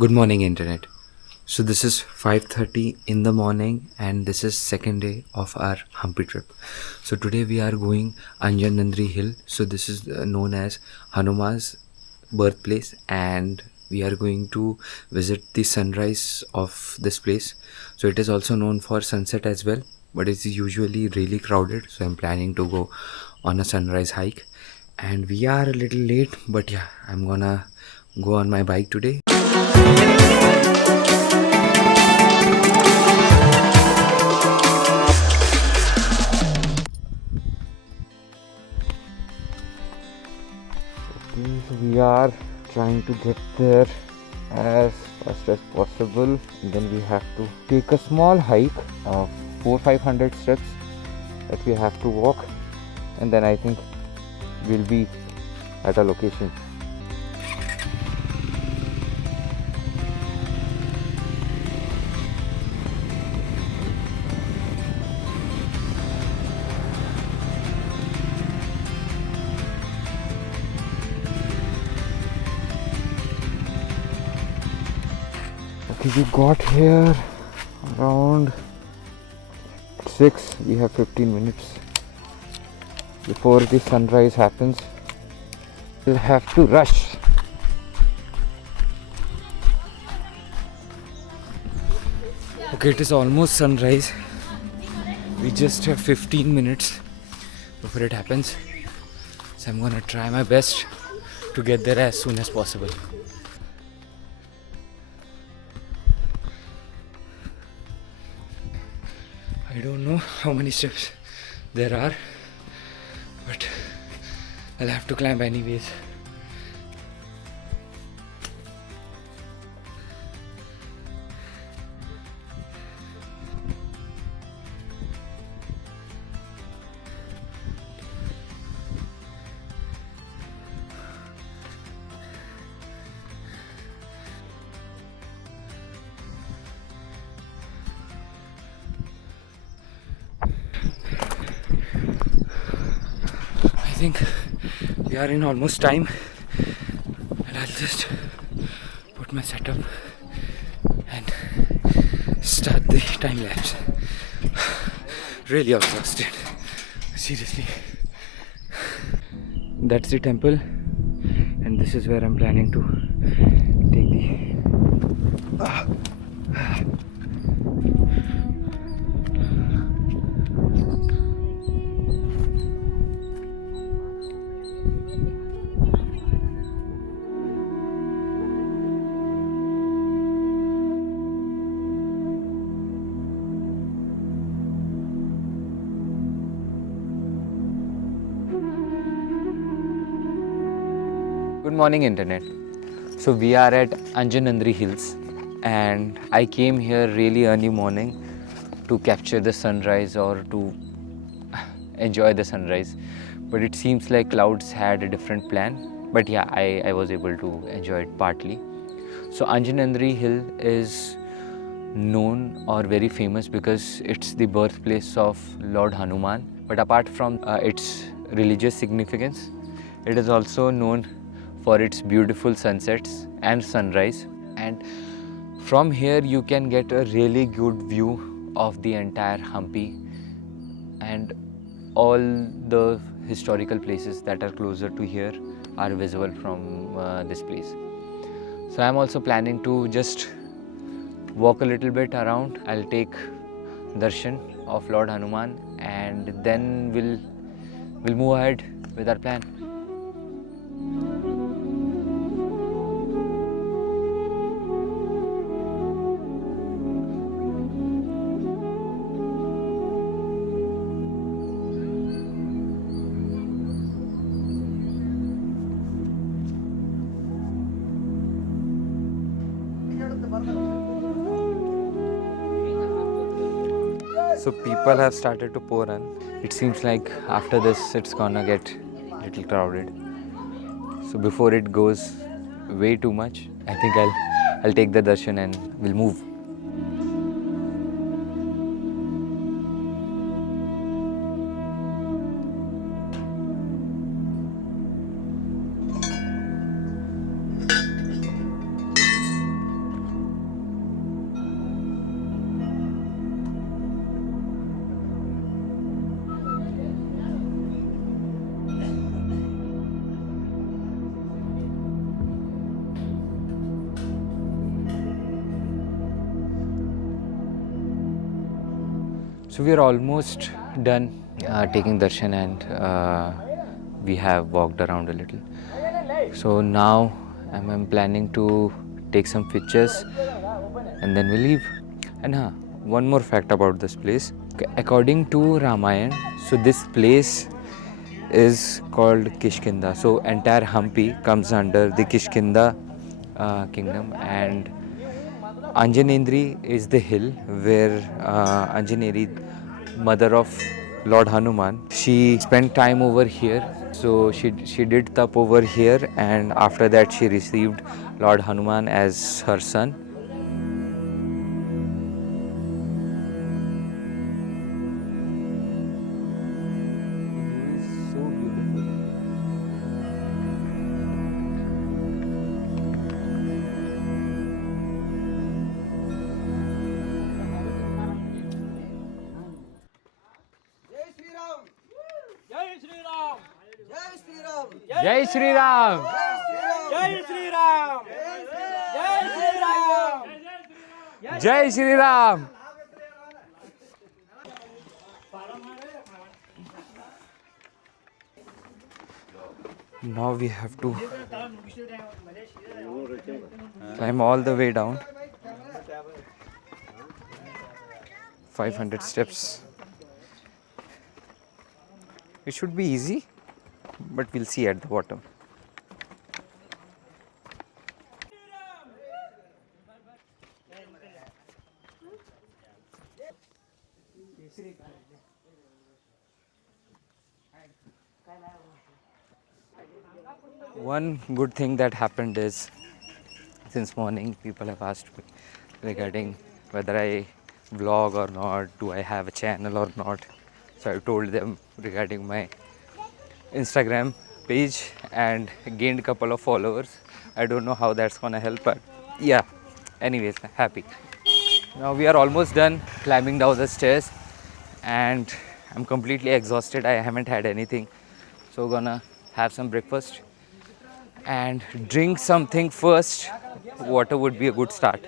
Good morning, internet. So this is 5:30 in the morning, and this is second day of our Hampi trip. So today we are going Anjanandri Hill. So this is known as Hanuman's birthplace, and we are going to visit the sunrise of this place. So it is also known for sunset as well, but it's usually really crowded. So I'm planning to go on a sunrise hike, and we are a little late, but yeah, I'm gonna go on my bike today. We are trying to get there as fast as possible. And then we have to take a small hike of 400-500 steps that we have to walk, and then I think we'll be at a location. Okay, we got here around 6. We have 15 minutes before the sunrise happens. We'll have to rush. Okay, it is almost sunrise. We just have 15 minutes before it happens. So I'm gonna try my best to get there as soon as possible. I don't know how many steps there are, but I'll have to climb anyways. I think we are in almost time, and I'll just put my setup and start the time lapse. Really exhausted, seriously. That's the temple, and this is where I'm planning to take the Good morning, internet. So we are at Anjanandri Hills, and I came here really early morning to capture the sunrise or to enjoy the sunrise. But it seems like clouds had a different plan. But yeah, I was able to enjoy it partly. So Anjanandri Hill is known or very famous because it's the birthplace of Lord Hanuman. But apart from its religious significance, it is also known for its beautiful sunsets and sunrise. And from here you can get a really good view of the entire Hampi and all the historical places that are closer to here are visible from this place. So I'm also planning to just walk a little bit around. I'll take darshan of Lord Hanuman, and then we'll move ahead with our plan. So people have started to pour in. It seems like after this it's gonna get a little crowded. So before it goes way too much, I think I'll take the darshan and we'll move. So we are almost done taking darshan, and we have walked around a little. So now I'm planning to take some pictures and then we leave. And one more fact about this place. According to Ramayana, so this place is called Kishkinda. So entire Hampi comes under the Kishkinda kingdom, and Anjanendri is the hill where Anjaneri, mother of Lord Hanuman, she spent time over here. So she did tap over here, and after that she received Lord Hanuman as her son. Jai Shri Ram! Jai Shri Ram! Jai Shri Ram! Jai Shri Ram! Now we have to climb all the way down. 500 steps. It should be easy, but we'll see at the bottom. One good thing that happened is, since morning people have asked me regarding whether I vlog or not, do I have a channel or not. So I told them regarding my Instagram page and gained a couple of followers. I don't know how that's gonna help, but yeah, anyways, happy. Now we are almost done climbing down the stairs and I'm completely exhausted. I haven't had anything, so gonna have some breakfast and drink something first. Water would be a good start.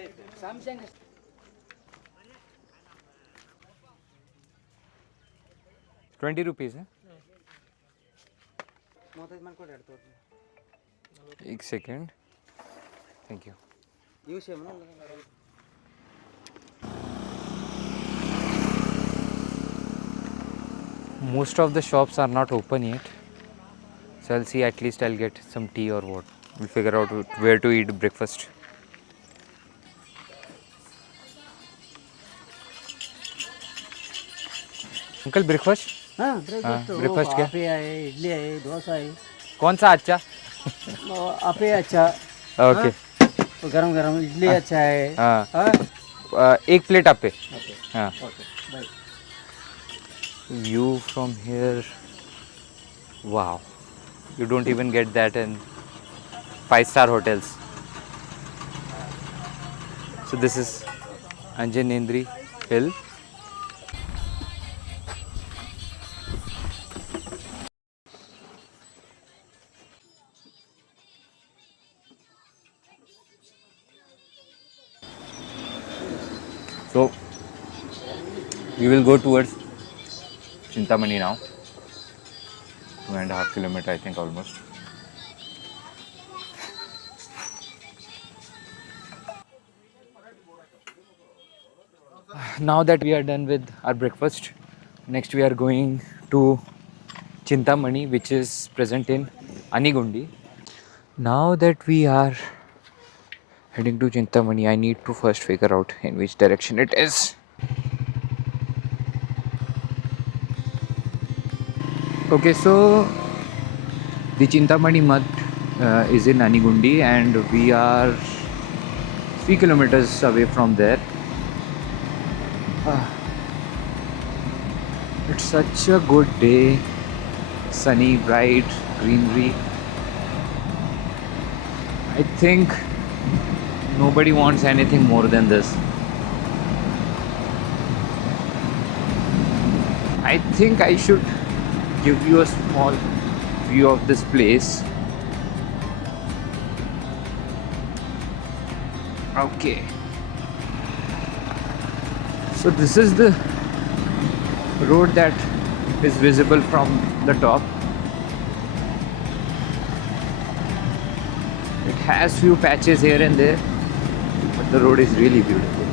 20 rupees, eh? एक second. Thank you. Most of the shops are not open yet, so I'll see. At least I'll get some tea or what. We'll figure out where to eat breakfast. Uncle breakfast? हाँ, breakfast क्या? आपे है, इडली है, डोसा है। कौन सा अच्छा? आपे अच्छा। ओके. गरम गरम इडली अच्छा है। हाँ. एक प्लेट आपे. हाँ. Okay, bye. View from here. Wow. You don't even get that in 5-star hotels. So this is Anjanendri Hill. So we will go towards Chintamani now. 2.5 kilometers, I think, almost. Now that we are done with our breakfast, next we are going to Chintamani, which is present in Anigundi. Now that we are heading to Chintamani, I need to first figure out in which direction it is. Okay, so the Chintamani Mutt is in Anigundi and we are 3 kilometers away from there. It's such a good day, sunny, bright, greenery. I think nobody wants anything more than this. I think I should give you a small view of this place. Okay. So this is the road that is visible from the top. It has few patches here and there, but the road is really beautiful.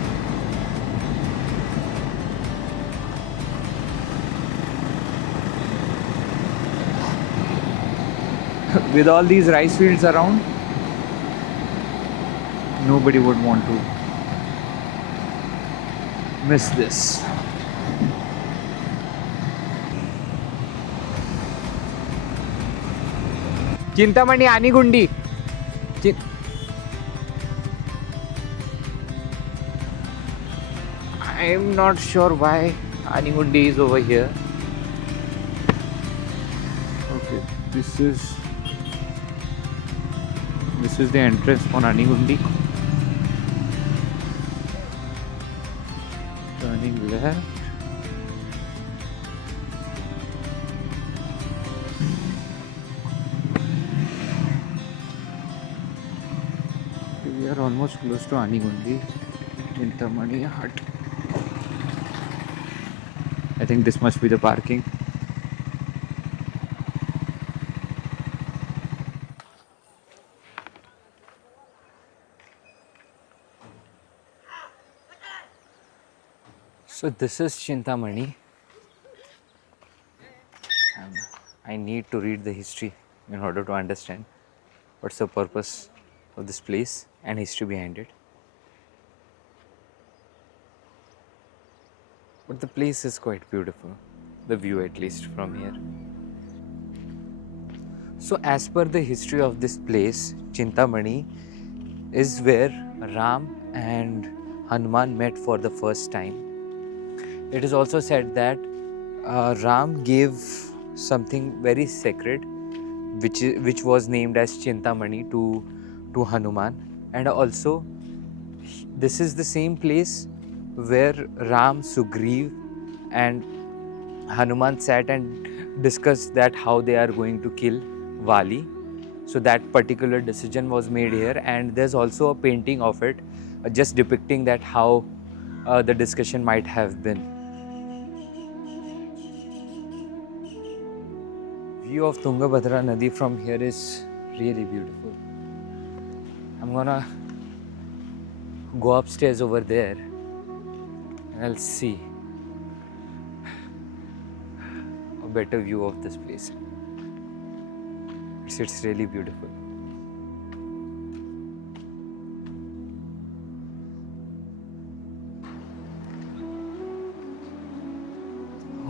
With all these rice fields around, nobody would want to miss this. Chintamani Anegundi. I'm not sure why Anigundi is over here. Okay, this is the entrance for Anigundi. Turning left. We are almost close to Anigundi, Chintamani Hut. I think this must be the parking. So this is Chintamani. I need to read the history in order to understand what's the purpose of this place and history behind it. But the place is quite beautiful, the view at least from here. So as per the history of this place, Chintamani is where Ram and Hanuman met for the first time. It is also said that Ram gave something very sacred, which was named as Chintamani to Hanuman, and also this is the same place where Ram, Sugriv, and Hanuman sat and discussed that how they are going to kill Vali. So that particular decision was made here, and there's also a painting of it, just depicting that how the discussion might have been. View of Tungabhadra Nadi from here is really beautiful. I'm gonna go upstairs over there and I'll see a better view of this place. It's really beautiful.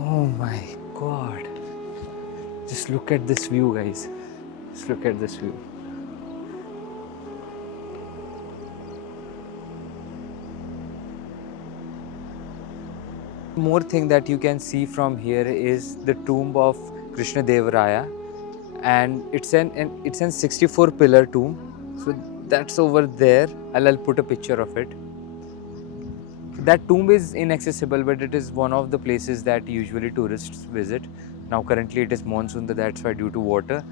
Oh my god. Just look at this view, guys. Just look at this view. More thing that you can see from here is the tomb of Krishna Deva Raya, and it's an 64 pillar tomb. So that's over there. I'll put a picture of it. That tomb is inaccessible, but it is one of the places that usually tourists visit. Now currently it is monsoon, that's why due to water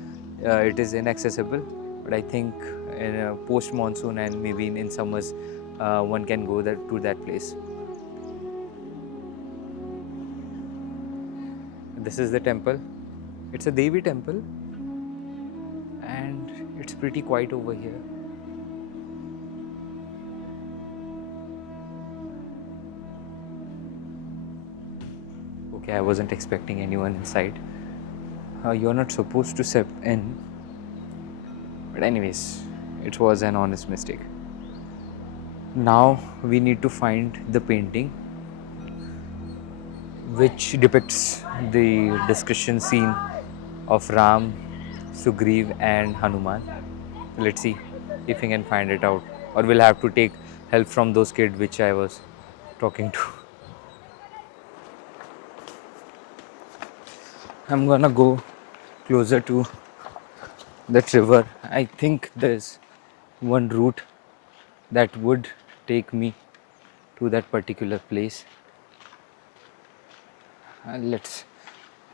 it is inaccessible. But I think in post monsoon and maybe in summers one can go to that place. This is the temple. It's a Devi temple and it's pretty quiet over here. Okay, I wasn't expecting anyone inside. You're not supposed to step in. But anyways, it was an honest mistake. Now we need to find the painting which depicts the discussion scene of Ram, Sugriv and Hanuman. Let's see if we can find it out, or we'll have to take help from those kids which I was talking to. I'm gonna go closer to that river. I think there's one route that would take me to that particular place.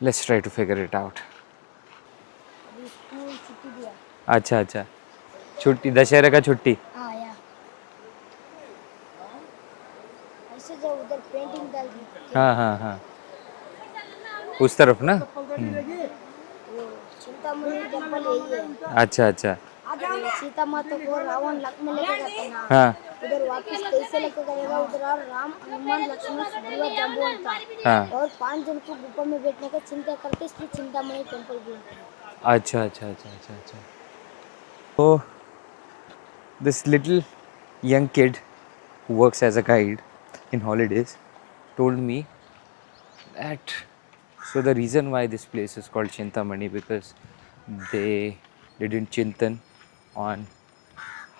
Let's try to figure it out. अच्छा अच्छा, छुट्टी, दशहरा का छुट्टी. हाँ यार ऐसे जो उधर पेंटिंग डाल दी हाँ हाँ हाँ. उस तरफ ना। वो चिंतामणि टेम्पल यही है। अच्छा अच्छा। तो सीता माता को रावण लक में लेके गया था ना, हाँ उधर वापस कैसे लेके गएगा उधर, और राम हनुमान लक्ष्मण सुग्रीव जाम्बुवन था, हाँ। और 5 जन को गुफा में बैठने का चिंता करके इसलिए चिंतामणि टेम्पल बोलते हैं। अच्छा अच्छा अच्छा अच्छा अच्छा। तो this little young kid who works as a guide in holidays told me that so the reason why this place is called Chintamani because they didn't chintan on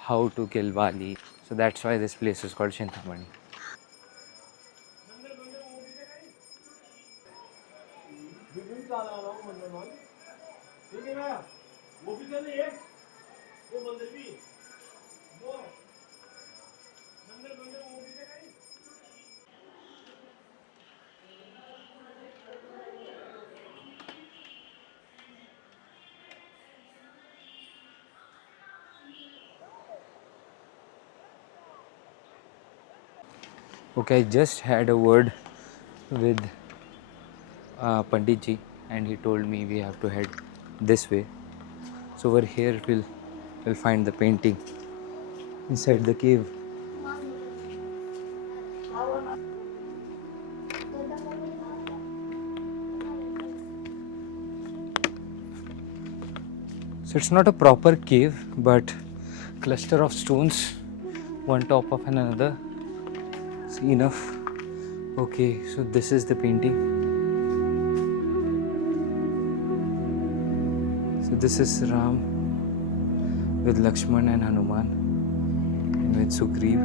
how to kill Vali. So that's why this place is called Chintamani. Okay, I just had a word with Pandit ji and he told me we have to head this way. So over here we'll find the painting inside the cave. So it's not a proper cave but cluster of stones one top of another. See enough. Okay, so this is the painting. So this is Ram with Lakshman and Hanuman and with Sugriv.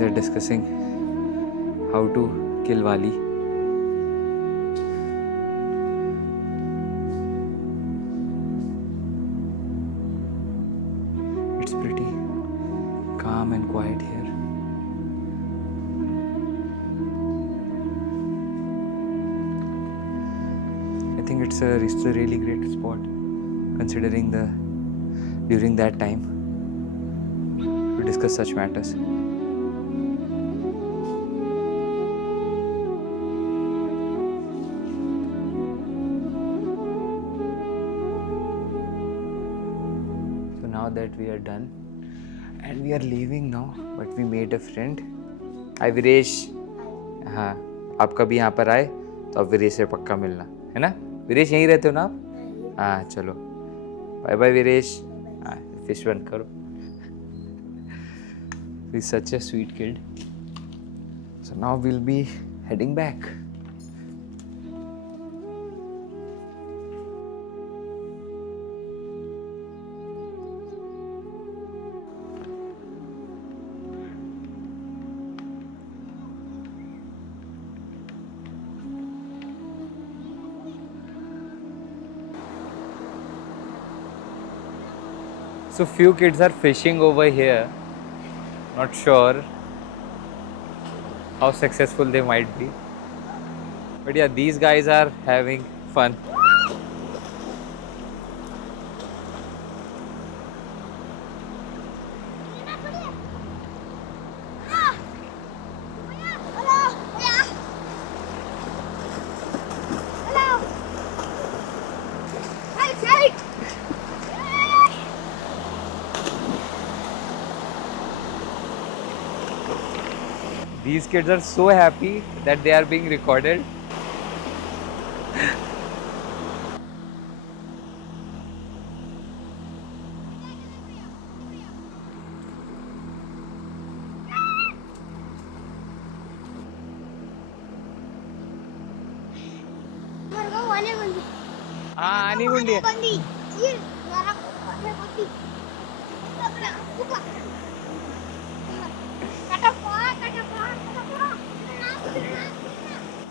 They're discussing how to kill Vali. It's pretty calm and quiet here. I think it's a really great spot considering the during that time to discuss such matters. So now that we are done and we are leaving now, but we made a friend. Hi Viresh. हाँ, आप कभी यहाँ पर आए तो आप वीरेश से पक्का मिलना, है ना? वीरेश यहीं रहते हो ना आप? हाँ चलो, बाय बाय वीरेश. हाँ, फिश बंद करो. He's such a sweet kid. So now we'll be heading back. So few kids are fishing over here. Not sure how successful they might be. But yeah, these guys are having fun. These kids are so happy that they are being recorded. Ah, ani gundi.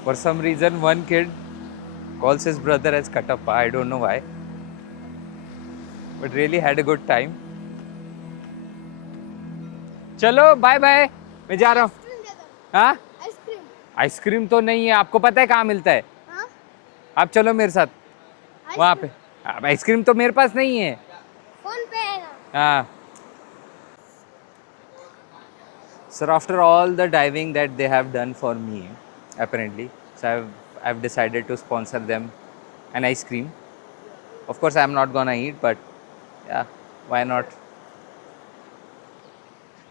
For some reason, one kid calls his brother as Katappa. I don't know why. But really had a good time. चलो bye bye, मैं जा रहा हूँ. हाँ, ice cream ice cream तो नहीं है. आपको पता है कहाँ मिलता है? आप चलो मेरे साथ वहाँ पे. आइसक्रीम तो मेरे पास नहीं है. फोन पे है ना. हाँ. Sir, after all the diving that they have done for me, apparently, so I've decided to sponsor them an ice cream. Of course, I'm not gonna eat, but yeah, why not?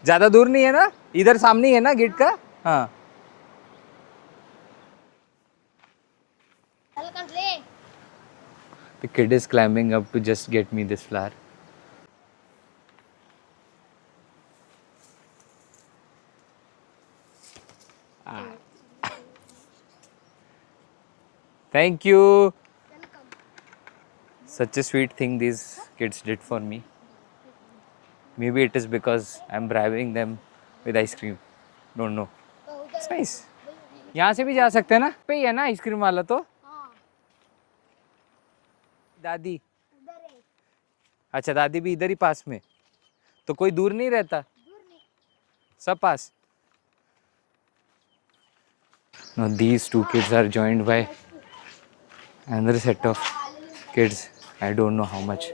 ज़्यादा दूर नहीं है ना, इधर सामने ही है ना gate का. हाँ. The kid is climbing up to just get me this flower. Thank you. Such a sweet thing these kids did for me. Maybe it is because I'm bribing them with ice cream. Don't know. It's nice. यहाँ से भी जा सकते हैं ना? पे ही है ना आइसक्रीम वाला तो? दादी. अच्छा दादी भी इधर ही पास में. तो कोई दूर नहीं रहता? सब पास. Now these two kids are joined by another set of kids. I don't know how much.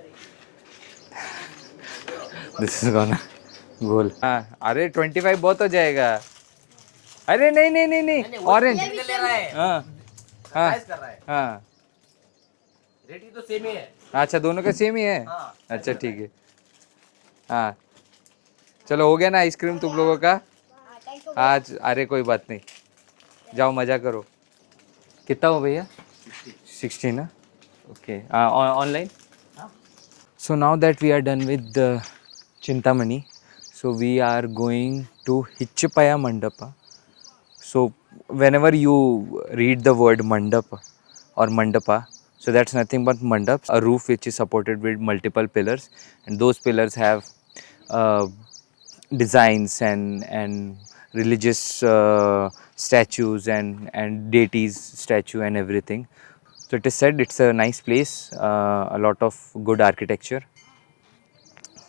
This is gonna goal. हाँ, अरे 25 बहुत हो जाएगा. अरे नहीं नहीं नहीं नहीं ऑरेंज. हाँ हाँ हाँ. रेटी तो सेम ही है. अच्छा दोनों का सेम ही है. अच्छा ठीक है. हाँ चलो हो गया ना आइसक्रीम तुम लोगों का आज. अरे कोई बात नहीं, जाओ मज़ा करो. कितना हो भैया? 60 ना. Okay online. So now that we are done with the Chintamani, so we are going to Hichapaya Mandapa. So whenever you read the word Mandapa or Mandapa, so that's nothing but mandap, a roof which is supported with multiple pillars, and those pillars have uh, designs and religious statues and deities statue and everything. So it is said it's a nice place, a lot of good architecture.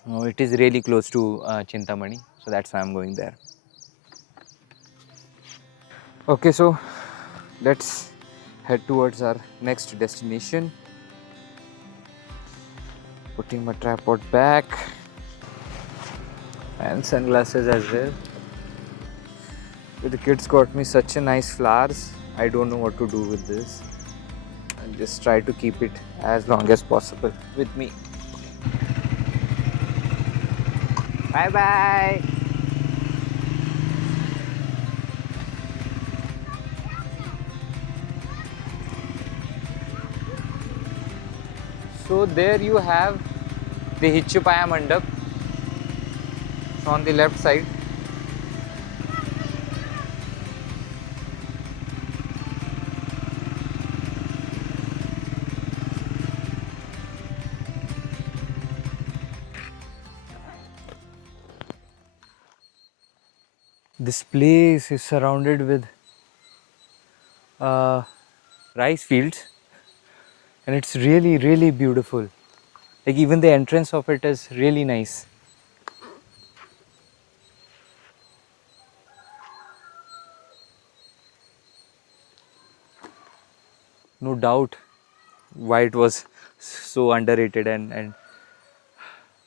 It is really close to Chintamani, so that's why I'm going there. Okay, so let's head towards our next destination. Putting my tripod back and sunglasses as well. The kids got me such a nice flowers. I don't know what to do with this. I'll just try to keep it as long as possible with me. Bye bye. So there you have the Hichupaya Mandap. So on the left side. This place is surrounded with rice fields, and it's really beautiful. Like even the entrance of it is really nice. No doubt why it was so underrated and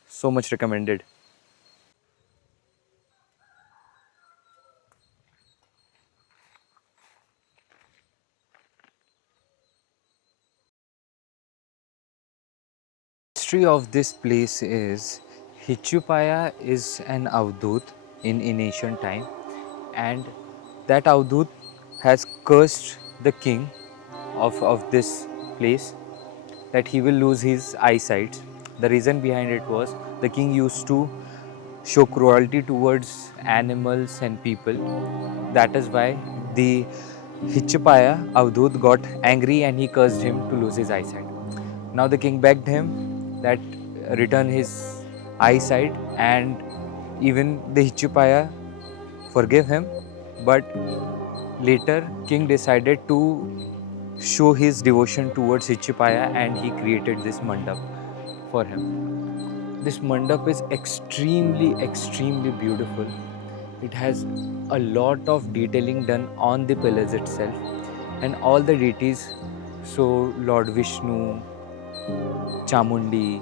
so much recommended. History of this place is Hichupaya is an Avdut in ancient time, and that Avdut has cursed the king of this place that he will lose his eyesight. The reason behind it was the king used to show cruelty towards animals and people. That is why the Hichapaya Avdut got angry and he cursed him to lose his eyesight. Now the king begged him that return his eyesight, and even the Hichapaya forgive him. But later king decided to show his devotion towards Hichapaya and he created this mandap for him. This mandap is extremely beautiful. It has a lot of detailing done on the pillars itself, and all the deities, so Lord Vishnu, Chamundi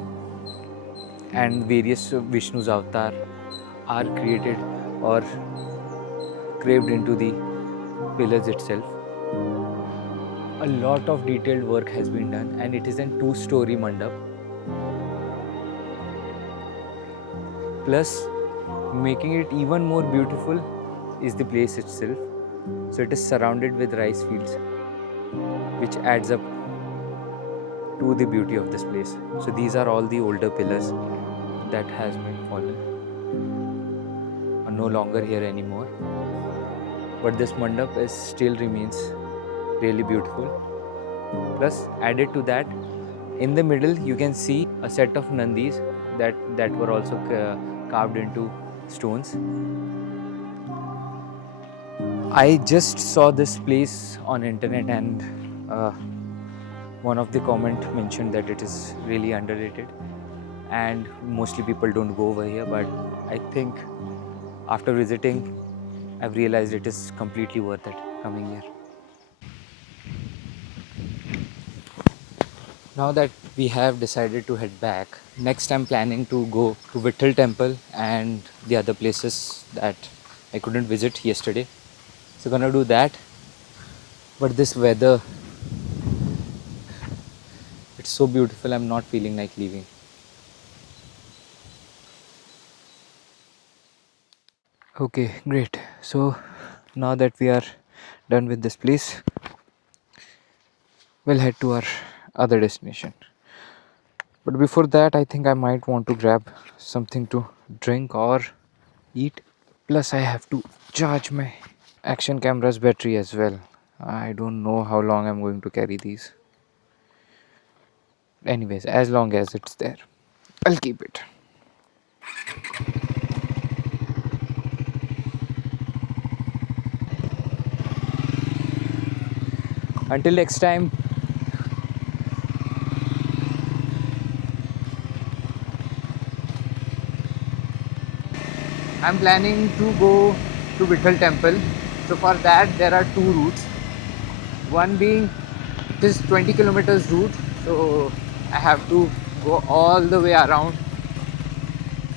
and various Vishnu's avatar are created or carved into the pillars itself. a lot of detailed work has been done, and it is a 2-story mandap. Plus, making it even more beautiful is the place itself. So it is surrounded with rice fields, which adds up to the beauty of this place. So these are all the older pillars that has been fallen, are no longer here anymore. But this mandap still remains really beautiful. Plus, added to that, in the middle you can see a set of nandis that were also carved into stones. I just saw this place on internet, and one of the comment mentioned that it is really underrated and mostly people don't go over here, but I think after visiting I've realized it is completely worth it coming here. Now that we have decided to head back, next I'm planning to go to Vitthal temple and the other places that I couldn't visit yesterday. So gonna do that. But this weather, it's so beautiful, I'm not feeling like leaving. Okay, great. So now that we are done with this place, we'll head to our other destination. But before that, I think I might want to grab something to drink or eat. Plus, I have to charge my action camera's battery as well. I don't know how long I'm going to carry these. Anyways, as long as it's there, I'll keep it. Until next time, I'm planning to go to Vitthal temple. So for that there are 2 routes. One being this 20 kilometers route, so I have to go all the way around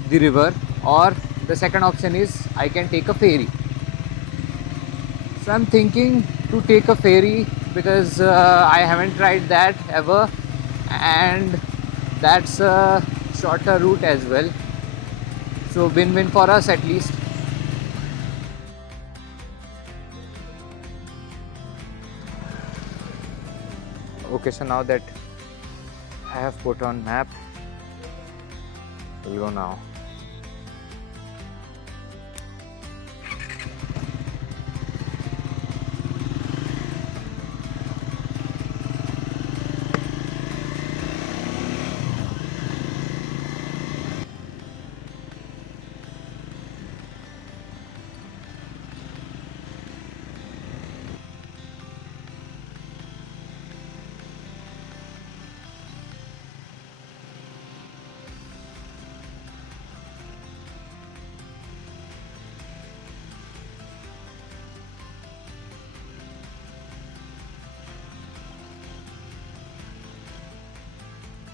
the river, or the second option is I can take a ferry. So I'm thinking to take a ferry because I haven't tried that ever, and that's a shorter route as well. So win-win for us at least. Okay, so now that I have put on map, we'll go now.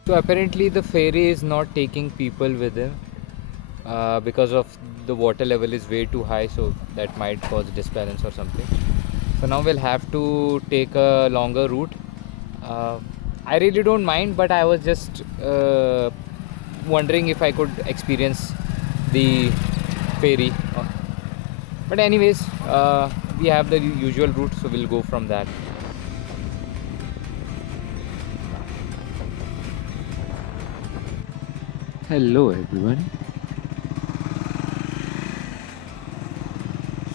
So apparently the ferry is not taking people with him because of the water level is way too high, so that might cause disbalance or something. So now we'll have to take a longer route. I really don't mind, but I was just wondering if I could experience the ferry. But anyways, we have the usual route, so we'll go from that. Hello everyone.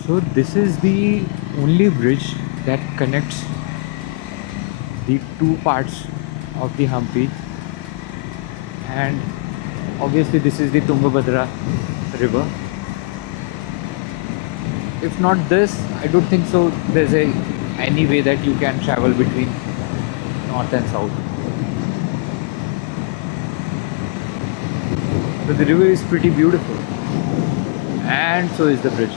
So this is the only bridge that connects the 2 parts of the Hampi, and obviously this is the Tungabhadra river. If not this, I don't think so there's any way that you can travel between north and south. So the river is pretty beautiful, and so is the bridge.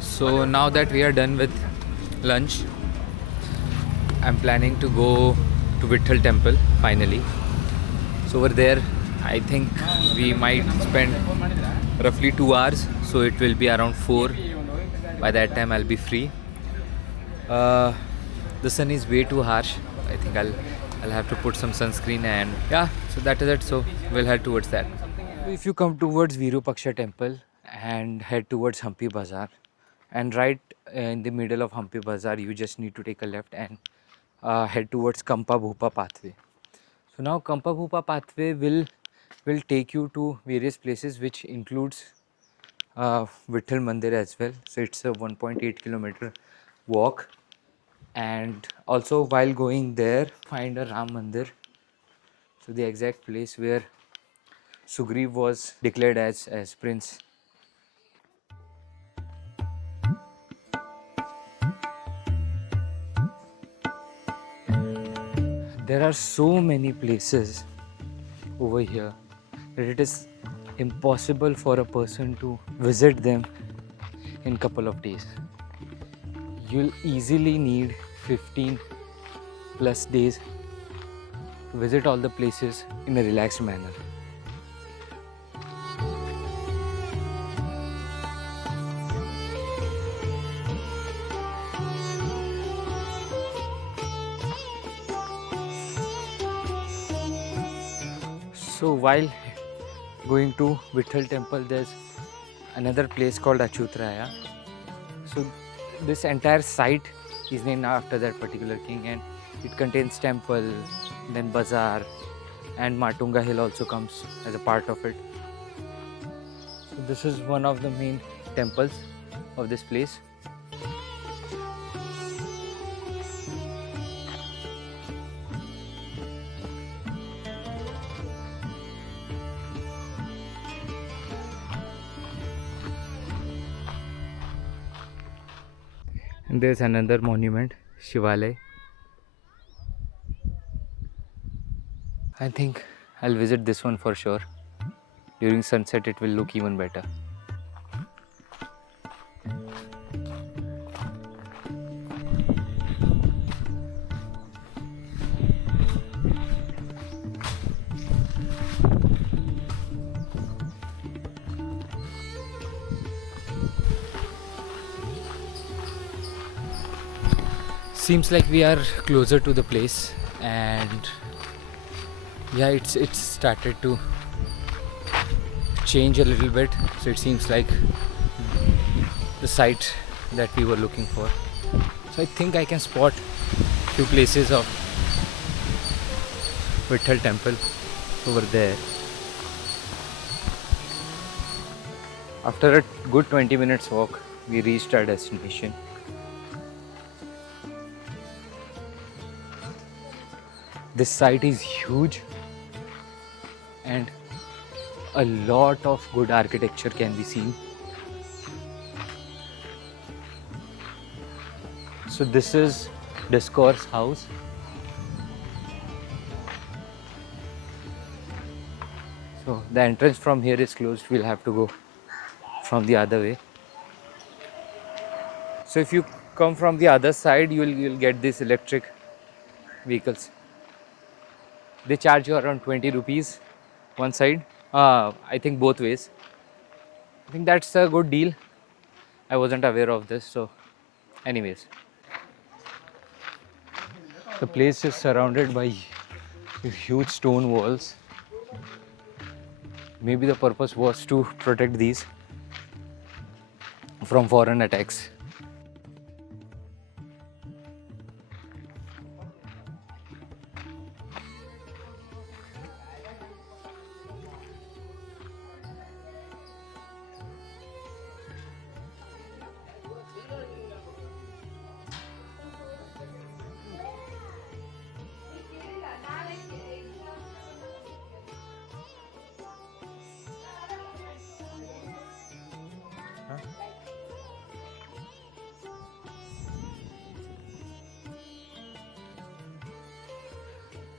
So now that we are done with lunch, I'm planning to go to Vitthal temple finally. So over there, I think we might spend roughly 2 hours. So it will be around 4. By that time, I'll be free. The sun is way too harsh. I think I'll have to put some sunscreen, and yeah, so that is it. So we'll head towards that. If you come towards Virupaksha temple and head towards Hampi Bazaar, and right in the middle of Hampi Bazaar, you just need to take a left and head towards Kampa Bhupa pathway. So now Kampa Bhupa pathway will take you to various places, which includes Vitthal Mandir as well. So it's a 1.8 kilometer walk, and also while going there, find a Ram Mandir. So the exact place where Sugriv was declared as prince. There are so many places over here that it is impossible for a person to visit them in couple of days. You'll easily need 15 plus days to visit all the places in a relaxed manner. So while going to Vitthal temple, there's another place called Achyutraya. So this entire site is named after that particular king, and it contains temple, then bazaar, and Matunga hill also comes as a part of it. So this is one of the main temples of this place. And there's another monument, Shivalay. I think I'll visit this one for sure. During sunset, it will look even better. Seems like we are closer to the place, and yeah, it's started to change a little bit. So it seems like the site that we were looking for. So I think I can spot few places of Vitthal temple over there. After a good 20 minutes walk, we reached our destination. This site is huge, and a lot of good architecture can be seen. So this is Discourse House. So the entrance from here is closed. We'll have to go from the other way. So if you come from the other side, you'll get these electric vehicles. They charge you around 20 rupees one side. I think both ways. I think that's a good deal. I wasn't aware of this, so anyways. The place is surrounded by huge stone walls. Maybe the purpose was to protect these from foreign attacks.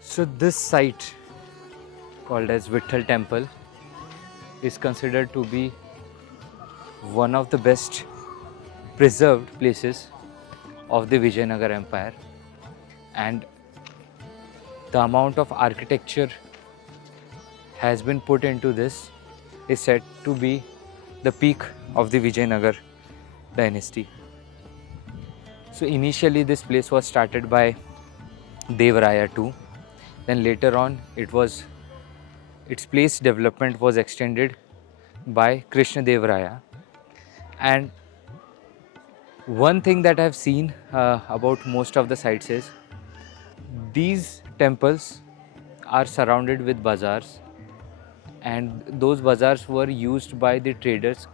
So this site, called as Vitthal Temple, is considered to be one of the best preserved places of the Vijayanagar Empire. and the amount of architecture has been put into this is said to be the peak of the Vijayanagar dynasty. So initially this place was started by Devaraya II. Then later on its place development was extended by Krishna Devaraya. And one thing that I've seen about most of the sites is these temples are surrounded with bazaars, and those bazaars were used by the traders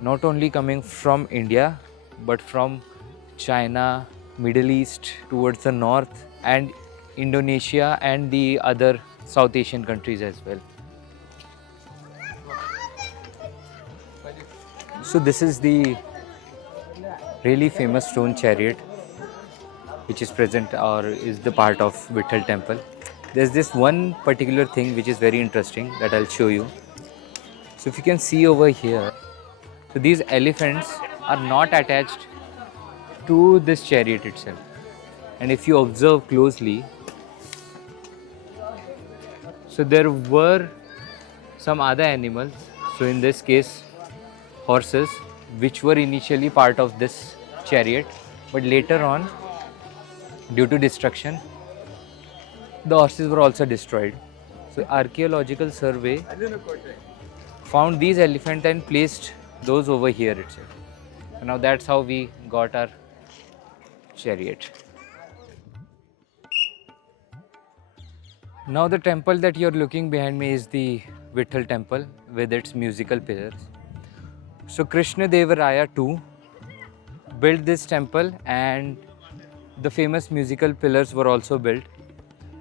not only coming from India but from China, Middle East towards the north, and Indonesia and the other South Asian countries as well. So this is the really famous stone chariot which is present or is the part of Vitthal temple. There's this one particular thing which is very interesting that I'll show you. So if you can see over here, so these elephants are not attached to this chariot itself. And if you observe closely, so there were some other animals, so in this case horses, which were initially part of this chariot, but later on, due to destruction, the horses were also destroyed. So archaeological survey found these elephants and placed those over here itself. So now that's how we got our chariot. Now the temple that you're looking behind me is the Vitthal temple with its musical pillars. So Krishna Devaraya II built this temple, and the famous musical pillars were also built.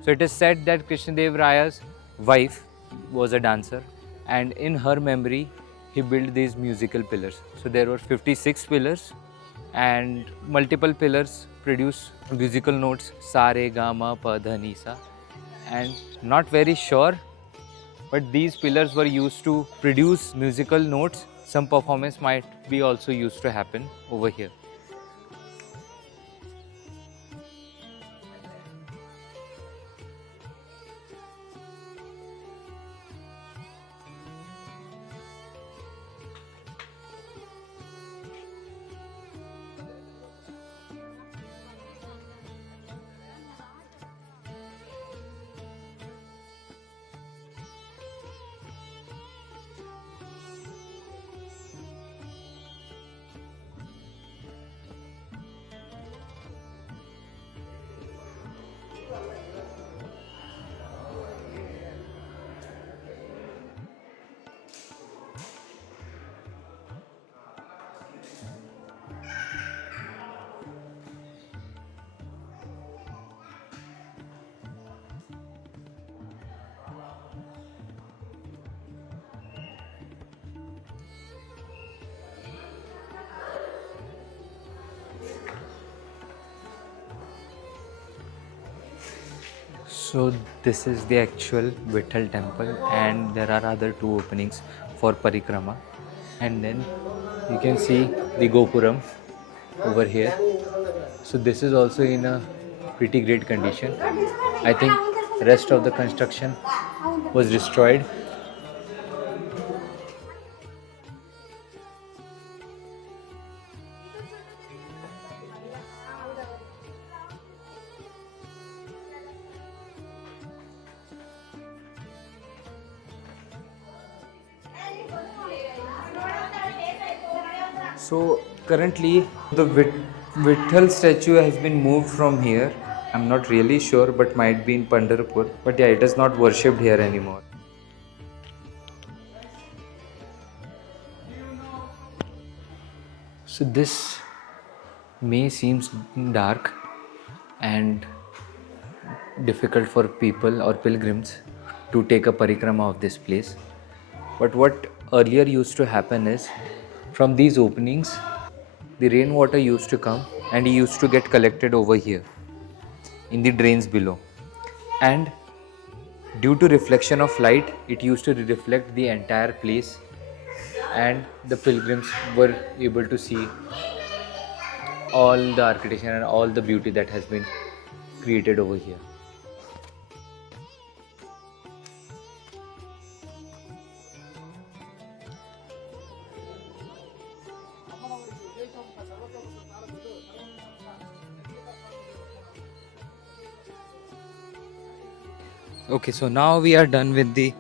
So it is said that Krishna Devaraya's wife was a dancer, and in her memory he built these musical pillars. So there were 56 pillars, and multiple pillars produce musical notes sa re ga ma pa dha ni sa. And not very sure, but these pillars were used to produce musical notes. Some performance might be also used to happen over here. So this is the actual Vitthal temple, and there are other two openings for parikrama. And then you can see the Gopuram over here. So this is also in a pretty great condition. I think rest of the construction was destroyed. So currently the Vitthal statue has been moved from here. I'm not really sure, but might be in Pandharpur. But yeah, it is not worshipped here anymore. So this may seems dark and difficult for people or pilgrims to take a parikrama of this place. But what earlier used to happen is, from these openings, the rainwater used to come and it used to get collected over here in the drains below. And due to reflection of light, it used to reflect the entire place, and the pilgrims were able to see all the architecture and all the beauty that has been created over here. Okay, so now we are done with the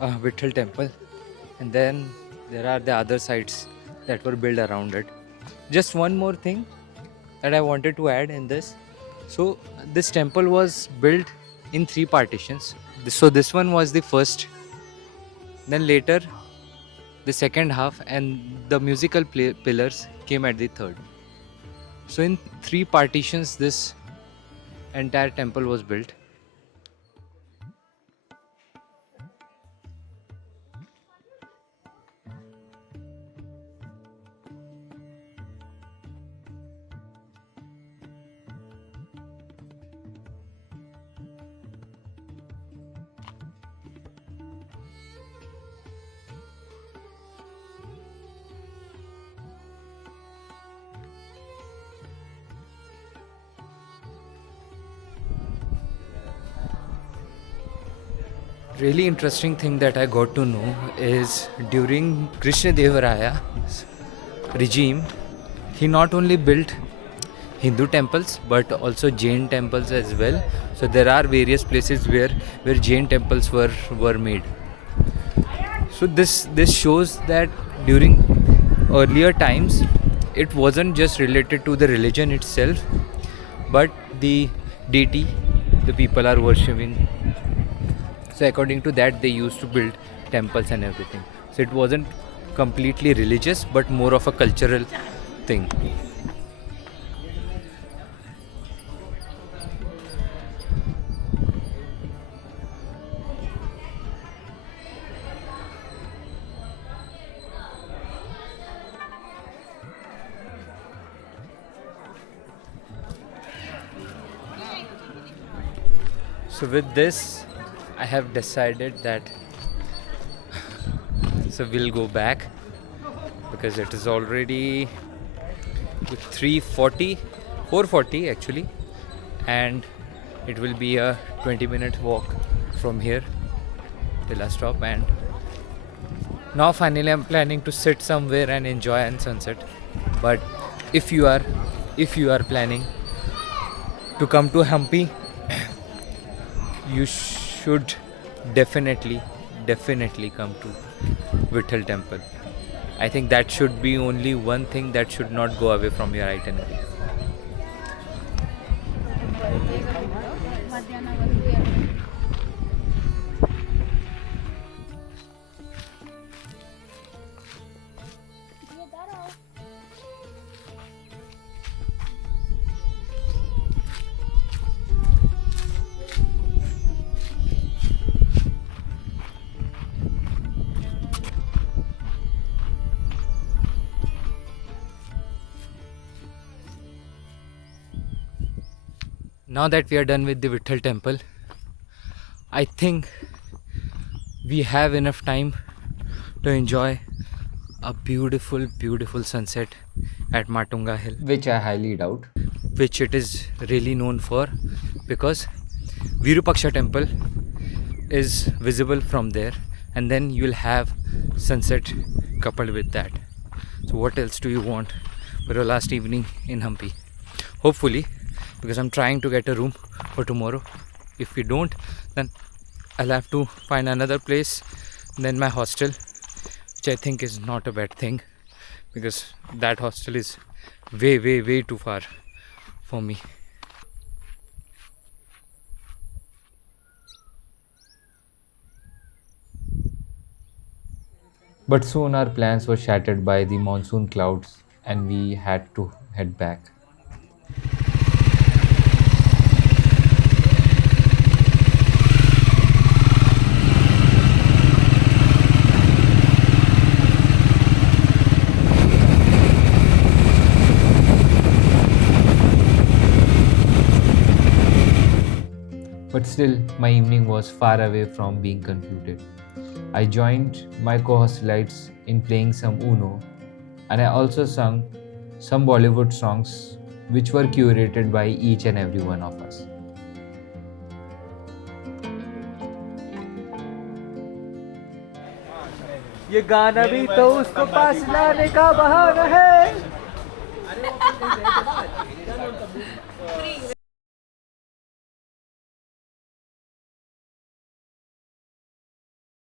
Vitthal temple, and then there are the other sites that were built around it. Just one more thing that I wanted to add in this. So this temple was built in 3 partitions. So this one was the first, then later the second half, and the musical pillars came at the third. So in 3 partitions this entire temple was built. Really interesting thing that I got to know is during Krishna Devaraya's regime, he not only built Hindu temples but also Jain temples as well. So there are various places where Jain temples were made. So this shows that during earlier times it wasn't just related to the religion itself, but the deity the people are worshipping. So according to that, they used to build temples and everything. So it wasn't completely religious, but more of a cultural thing. So with this, I have decided that so we'll go back because it is already 3:40, 4:40 actually, and it will be a 20-minute walk from here till our stop. And now finally I'm planning to sit somewhere and enjoy a sunset. But if you are planning to come to Hampi, you should definitely come to Vitthal temple. I think that should be only one thing that should not go away from your itinerary. Now that we are done with the Vitthal temple, I think we have enough time to enjoy a beautiful sunset at Matunga Hill, which I highly doubt, which it is really known for because Virupaksha temple is visible from there, and then you'll have sunset coupled with that. So what else do you want for your last evening in Hampi? Hopefully, because I'm trying to get a room for tomorrow. If we don't, then I'll have to find another place than my hostel, which I think is not a bad thing because that hostel is way too far for me. But soon our plans were shattered by the monsoon clouds and we had to head back. But still, my evening was far away from being concluded. I joined my co-hostelites in playing some Uno, and I also sung some Bollywood songs which were curated by each and every one of us. ये गाना भी तो उसको पास लाने का बहाना है.